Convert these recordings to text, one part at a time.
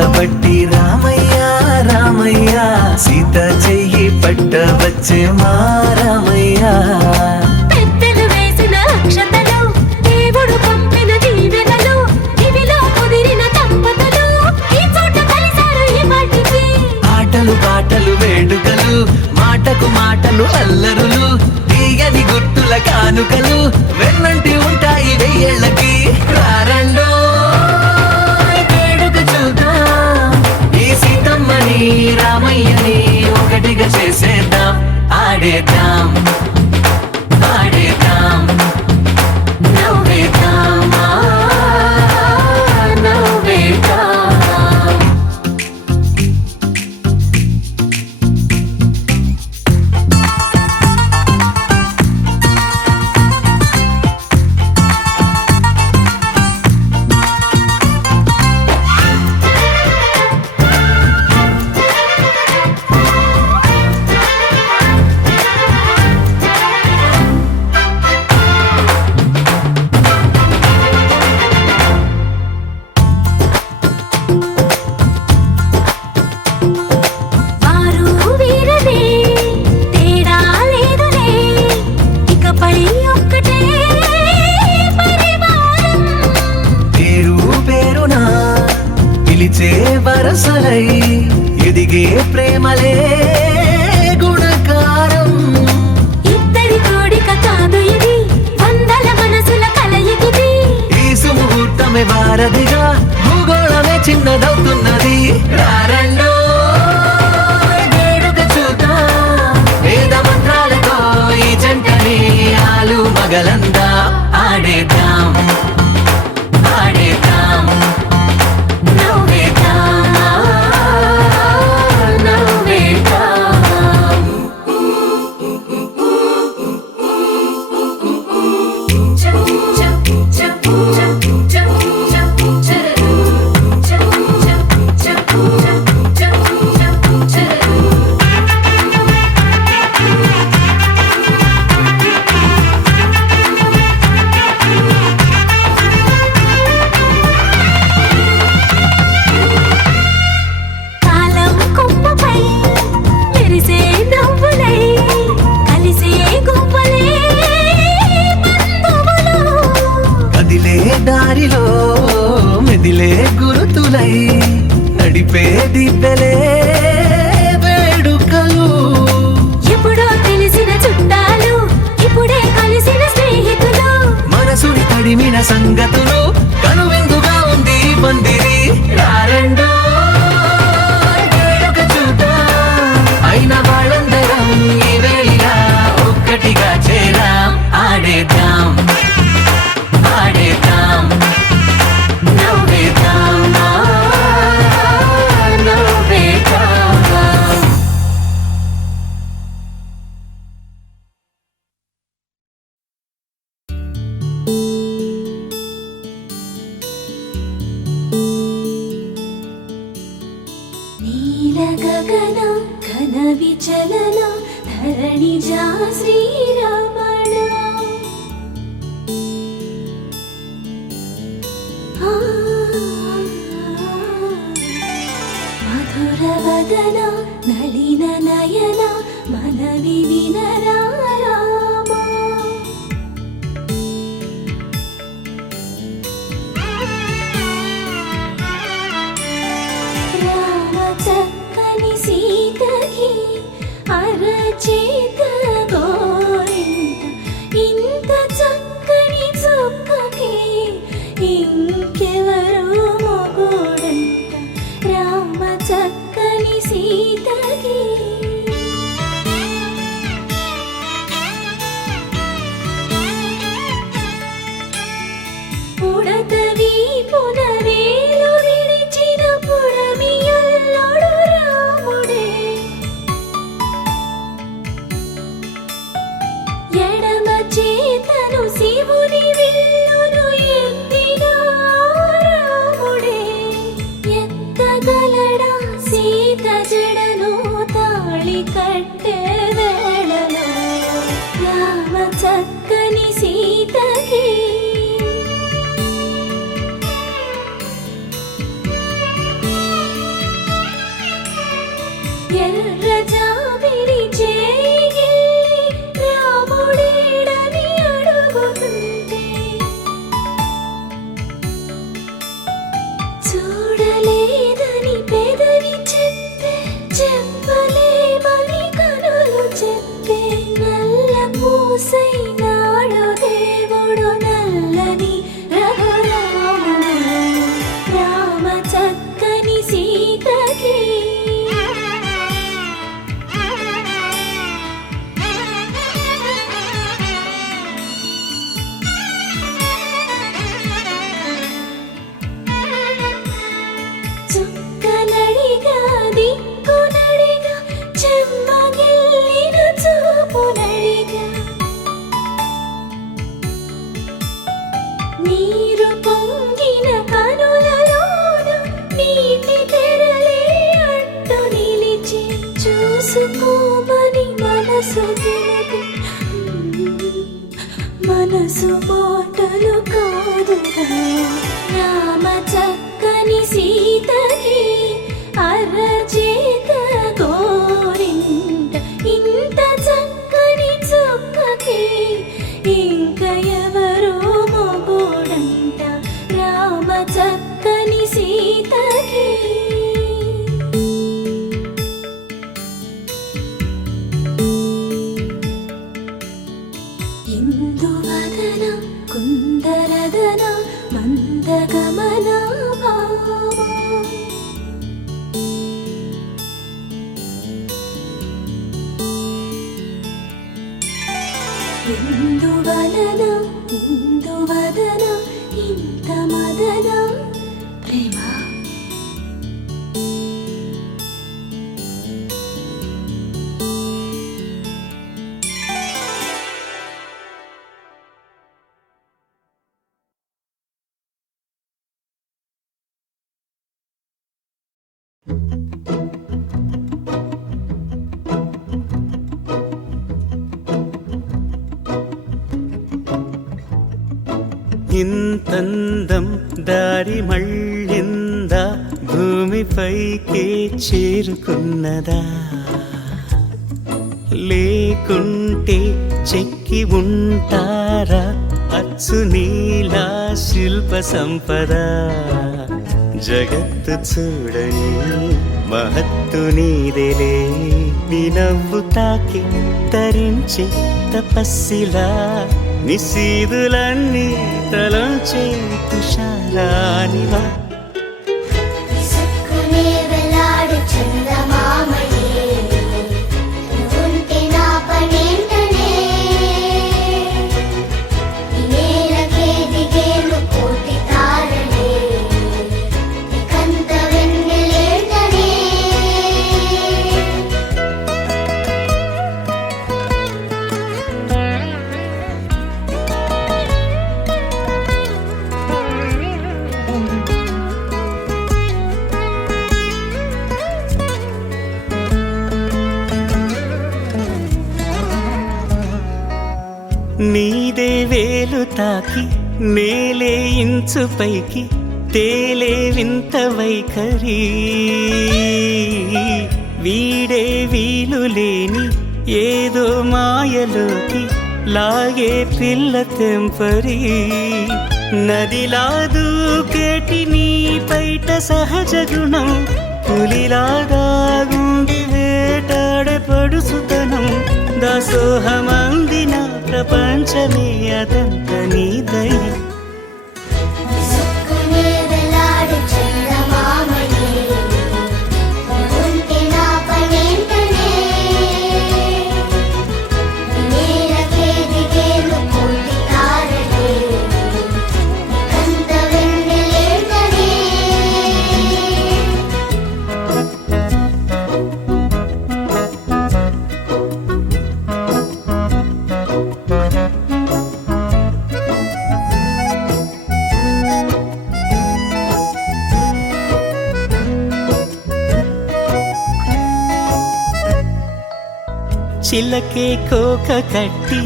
పట్టబట్టి రామయ్య రామయ్య సీత చెయ్యి పట్టవచ్చే మా రామయ్య. పెద్దలు వేసిన అక్షతలు దేవుడు పంపిన దీవెనలు ఇవిలో కుదిరిన దంపతులు ఈ చోట కలిసారు ఈ వాటికి. ఆటలు పాటలు వేడుకలు మాటకు మాటలు అల్లరులు తీయని గుర్తుల కానుకలు వెన్నంటి ఉంటాయి వెయ్యేళ్ళకి. రారండో వేడుక చూద్దాం ఈ సీతమ్మని రామయ్యని ఒకటిగా చేసేద్దాం. ఆడేద్దాం ఆడేద్దాం నవ్వేద్దాం నవ్వేద్దాం. వరసలై ఎదిగే ప్రేమలే గుణకారం. ఇద్దరి కోడిక కాదు ఇది వందల మనసుల కలయికిది. ఈ సుముహూర్తమే వారధిగా భూగోళమే చిన్నదవుతున్నది. రారండో వేడుక చూద్దాం వేద మంత్రాలతో ఈ జంటని ఆలు మగలందా. ఆడేద్దాం ఆడేద్దాం దారిలో మెదిలే గురుతులై నడిపే దివ్యలే వేడుకలు. ఎప్పుడో తెలిసిన చుట్టాలు ఇప్పుడే కలిసిన స్నేహితులు మనసుని తడిమిన సంగతులు కనువిందుగా ఉంది పందిరి. రారండో వేడుక చూద్దాం అయిన వాళ్ళందరం ఈ వేళ ఒక్కటిగా చేరాం. ఆడేద్దాం ఆడేద్దాం నవ్వేద్దాం నవ్వేద్దాం. నీల గగన ఘన విచలన ధరణిజా శ్రీరమణ మధుర వదన నళిన నయన మనవి వినరా రామ. రామ చక్కని సీతకి అరచేత గోరింట ఇంత చక్కని చుక్కకి ఇంకెవరు మొగుడంట. రామ చక్కని సీతకి ఉడత వీపున వేలు విడిచిన పుడమియల్లుడు రాముడే. ఎడమ చేతను శివుని విల్లును ఎత్తిన రాముడే. ఎత్తగలడా సీత జడను తాళి కట్టే వేళలో రామ చక్కని సీతకి మనసు తెలిపి మనసు మాటలు కాదుగా రామ చక్కని సీతకి అరచేత గోరింట ఇంత చక్కని చుక్కకి ఇంక ఎవరో మొగోడంట రామ చక్కని సీతకి ఇందువదన కుందరదన మందగమన భామ ఇందువలన ఇందువదన ఇంత మదన ప్రేమ ఇంతందం దారి మళ్ళిందా భూమిపైకే చేరుకున్నదా లేకుంటే చెక్కి ఉంటారా అచ్చు నీలా శిల్ప సంపద జగత్తు చూడని మహత్తు నీదేలే నీ నవ్వు తాకి తరించే తపస్సిలా నిశీదులన్నీ తలంచే తుషారానివా విసుక్కునే వెలాడు చందమామయే నువ్వుంటే నా పనేంటనే ఈ నేలకే దిగేను కోటి తారలే నీకంత వెన్నెలేంటనే నీదే వేలు తాకి నేలే ఇంచు పైకి తేలే వింత వైఖరి వీడే వీలు లేని ఏదో మాయలోకి లాగే పిల్ల తెంపరి నదిలా దూకేటి నీ పైట సహజ గుణం పులిలాగా గుండి వేటాడే పడుసుతనం దాసోహమందిన ప్రపంచమే అదంత నీ దయ విసుక్కునే వెలాడు చందమామయే నువ్వుంటే నా పనేంటనే ఈ నేలకే దిగేను కోటి తారలే నీకంత వెన్నెలేంటనే చిలకే కోక కట్టి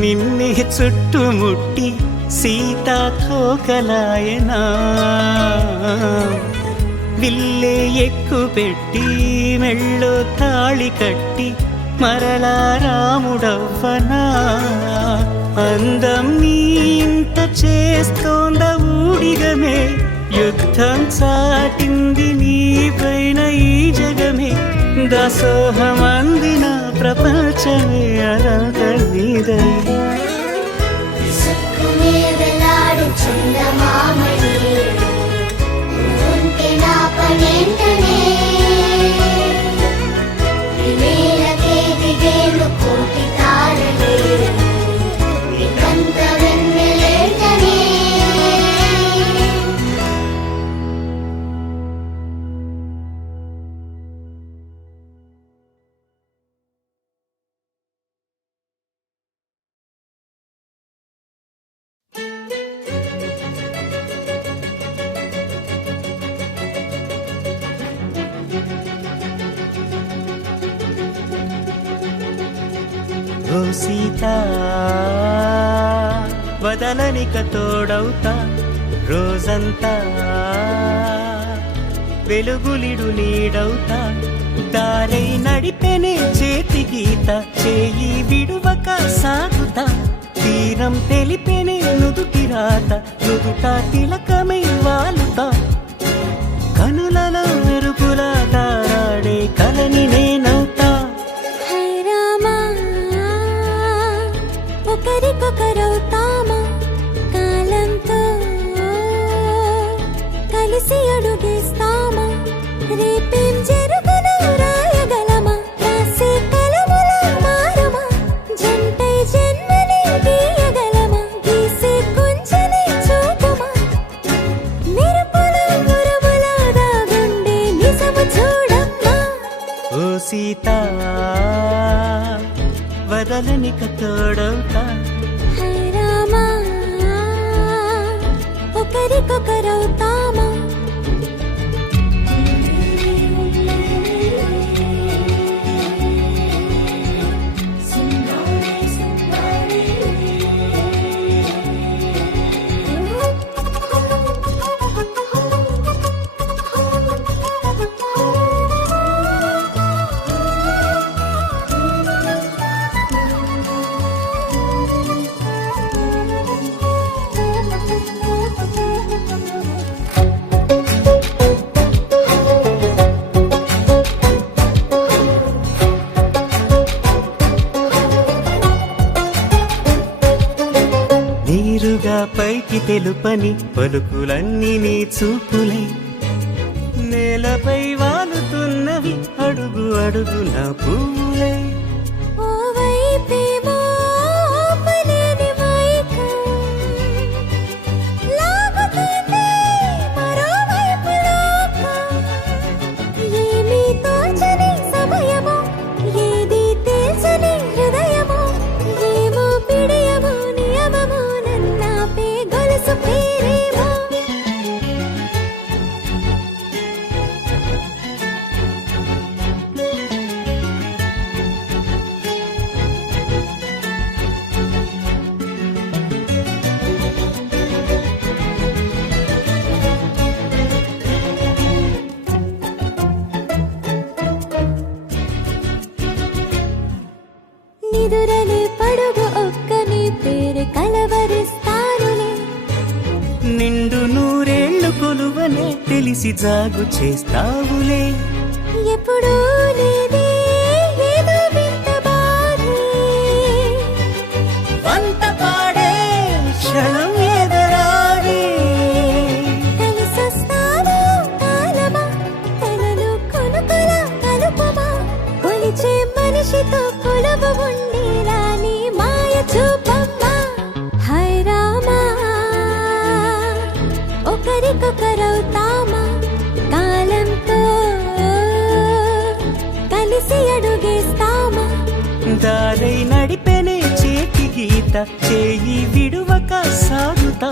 నిన్నే చుట్టుముట్టి సీతా కోకలాయనా విల్లే ఎక్కు పెట్టి మెళ్ళో తాళి కట్టి మరలా రాముడవ్వనా అందం నీ ఇంత చేస్తోంద ఊడిగమే యుద్ధం చాటింది నీ పైన ఈ జగమే దాసోహమందిన ప్రపంచమే అనంత నీదై విసుక్కునే వెలాడు చందమామయే నువ్వుంటే నా పనేంటనే ఈ నేలకే దిగేను కోటి తారలే ఓ సీత వదలనిక తోడవుతా రోజంతా వెలుగులిడు నీడవుతా దారై నడిపెనే చేతి గీత చేయి విడువక సాగుతా తీరం తెలిపెనే నుదుటి రాత నుదుట తిలకమై వాలుతా కనులలో మెరుగుల తారాడే కలని నేనవుతా హై రామా ఒకరికొకరవుతామా కాలంతో కలిసి అడుగేస్తామా రేపేం జరుగును రాయగలమా రాసే కలముల మారమా జంటై జన్మని గీయగలమా గీసే కొంచెని చూపుమా మెరుపుల మురముల దాగుండే నిజము చూడమ్మా ఓ సీత వదలనిక తోడవుతా హై రామా ఒకరికొకరవుతామా నీరుగా పైకి తెలుపని పలుకులన్నీ నీ చూపులై నేలపై వాలుతున్నవి అడుగు అడుగు నా పువ్వులై ఓ వైపేమో ఆపలేని మైకం లాగుతుంది మరోవైపు లోకం ఏమీ తోచని సమయమో ఏది తేల్చని హృదయమో ఏమో పిడియమో నియమమో నన్నాపే గొలుసు పేరేమో నిదురలే పడుగు ఒక్క నీ పేరు కలవరిస్తానులే నిండు నూరేళ్లు కొలువనే తెలిసి జాగు చేస్తావులే ఎప్పుడూ లేదే ఏదో వింత బాధే వంత పాడే క్షణం ఎదరాడే కలిసొస్తావో కాలమా కలలు కొనుకల కలుపమా కొలిచే మనిషితో కొలువు ఉండేలా నీ మాయ చూపమ్మా హై రామా ఒకరికొకరవుతామా కాలంతో కలిసి అడుగేస్తామా దారై నడిపెనే చేతి గీత చేయి విడువక సాగుతా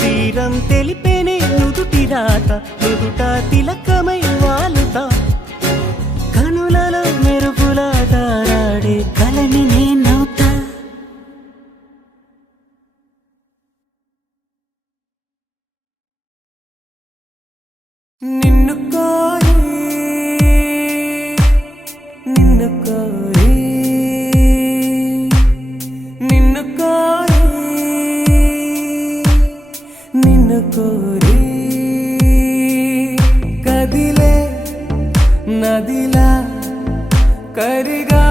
తీరం తెలిపెనే నుదుటి రాత నుదుట తిలకమై వాలుతా కనులలో మెరుపుల తారాడే కలని నేనవుతా నిన్ను కోరి నిన్ను కోరి నిన్ను కోరి నిన్ను కోరి కదిలే నదిలా కరిగా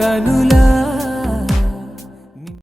కనులా